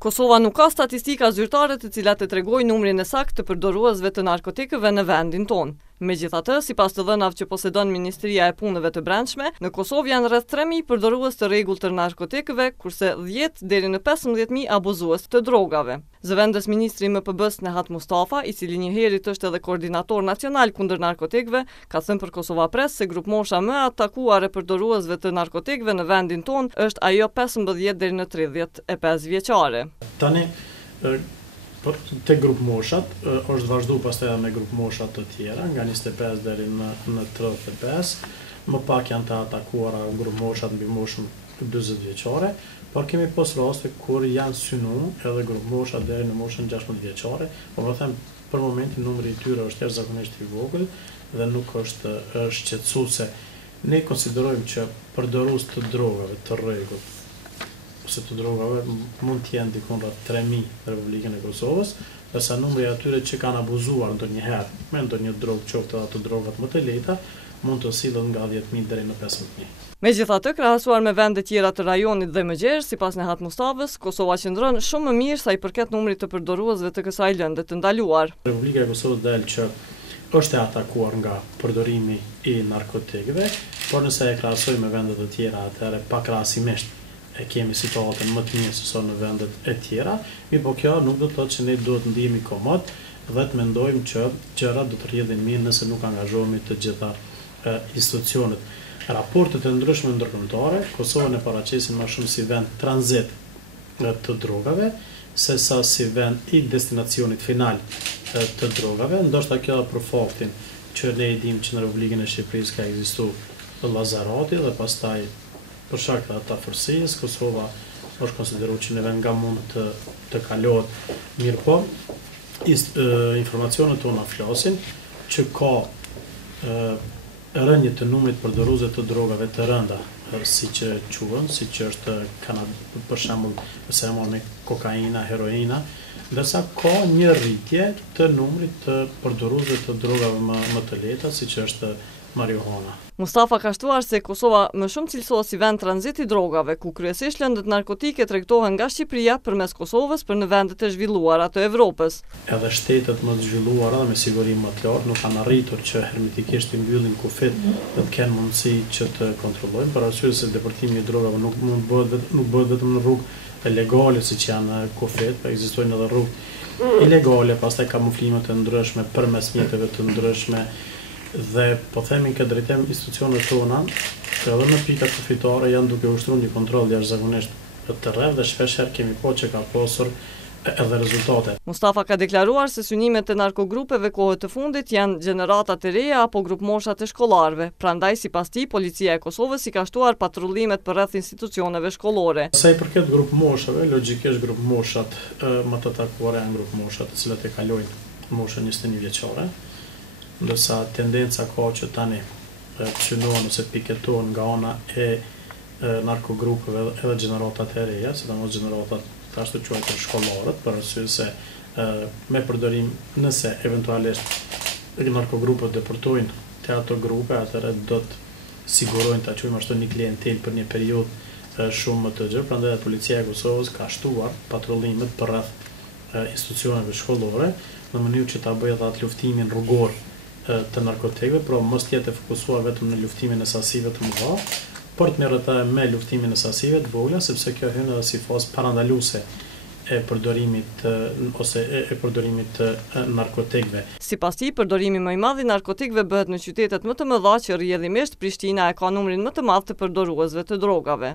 Kosova nuk ka statistika zyrtare të cilat të tregojnë numrin e saktë të përdoruesve të narkotikëve në vendin tonë. Megjithatë, sipas të dhënave që posedon Ministria e Punëve të Brendshme, në Kosovë janë rreth 3.000 përdorues të rregullt të narkotikëve, kurse 10 deri në 15.000 abuzues të drogave. Zëvendës ministri i MPB-s Nehat Mustafa, i cili njëherët është edhe koordinator nacional kundër narkotikëve, ka thënë për Kosova Press se grup mosha më atakuar e përdoruesve të narkotikëve në vendin tonë është ajo 15 deri në 35 vjeçare. Tani te grup moshat është vazhdu pastaj me grup moshat të tjera, nga 25 deri në 35, më pak janë të atakuara grup moshat mbi moshën 40 vjeçare, por kemi pas raste kur janë synu edhe grup moshat deri në moshën 16 vjeçare, por më them për momentin numri i tyre është jashtëzakonisht i vogël dhe nuk është shqetësuese. Ne konsiderojmë që përdorues të drogave të rregullt ose të drogave mund të jenë diku rreth 3.000 në Republikën e Kosovës, ndërsa numri atyre që kanë abuzuar ndonjëherë me ndonjë drogë, qoftë ato drogat më të lehta, mund të sillen nga 10.000 deri në 15.000. Megjithatë, krahasuar me vende tjera të rajonit dhe më gjerë, sipas Nehat Mustafës, Kosova qëndron shumë më mirë sa i përket numrit të përdoruesve të kësaj lënde të ndaluar. Republika e Kosovës del që është e atakuar nga përdorimi i narkotikëve, por nëse e krahasojmë me vende të tjera, atëherë pakrahasimisht e kemi situatën më të mirë se sa në vendet e tjera, po kjo nuk do të thotë që ne duhet të ndihemi komod dhe të mendojmë që gjërat do të rrjedhin mirë nëse nuk angazhohemi të gjitha institucionet. Raportet e ndryshme ndërkombëtare Kosovën e paraqesin më shumë si vend tranzit të drogave, sesa si vend i destinacionit final të drogave, ndoshta kjo për faktin që ne e dimë që në Republikën e Shqipërisë ka ekzistuar Llazarati dhe pastaj për shkak të afërsisë, Kosova është konsideruar që në vend nga mund të kalohet. Mirëpo, informacionet tona flasin që ka rënje të numrit përdoruesve të drogave të rënda, siç është për shembull nëse e me kokaina, heroina, ndërsa ka një rritje të numrit të përdoruesve të drogave më të lehta, siç është marijuana. Mustafa ka shtuar se Kosova më shumë cilësohet si vend tranziti drogave, ku kryesisht lëndët narkotike tregtohen nga Shqipëria përmes Kosovës për në vendet e zhvilluara të Evropës. Edhe shtetet më të zhvilluara dhe me siguri më të lartë nuk kanë arritur që hermetikisht të mbyllin kufit dhe të kenë mundësi që të kontrollojnë, për arsye se deportimi i drogave nuk bëhet vetëm në rrugë legale siç janë kufit, por ekzistojnë edhe rrugë ilegale, pastaj kamuflimet e ndryshme përmes mjeteve të ndryshme. Dhe po themi këtë drejtim institucionet tona, edhe në pikat kufitare janë duke ushtruar një kontroll jashtëzakonisht të rrallë dhe shpeshherë kemi po që ka pasur edhe rezultate. Mustafa ka deklaruar se synimet e narkogrupeve kohët të fundit janë gjenerata të reja apo grup mosha të shkollarëve. Prandaj sipas tij, policia e Kosovës i ka shtuar patrullimet përreth institucioneve shkollore. Sa i përket grup moshave, logjikisht grup moshat më të atakuara janë grup moshat të cilat e kalojnë moshën 21 vjeçare. Ndërsa tendenca ka që tani synohen ose piketohen nga ana e narkogrupeve edhe gjeneratat e reja, sidomos gjeneratat të ashtu quajtur shkollarët, për arsye se me përdorim nëse eventualisht narkogrupet deportojnë te ato grupe, atëherë do të sigurojnë ta quajmë ashtu një klientel për një periudhë shumë më të gjatë, prandaj policia e Kosovës ka shtuar patrullimet përreth institucioneve shkollore në mënyrë që ta bëjë atë luftimin rrugor të narkotikëve, por mos të jetë fokusuar vetëm në luftimin e sasive të mëdha, por të merret me luftimin e sasive të vogla, sepse kjo hyn edhe si fazë parandaluese e përdorimit të narkotikëve. Sipas tij, përdorimi më i madh i narkotikëve bëhet në qytetet më të mëdha që rrjedhimisht Prishtina e ka numrin më të madh të përdoruesve të drogave.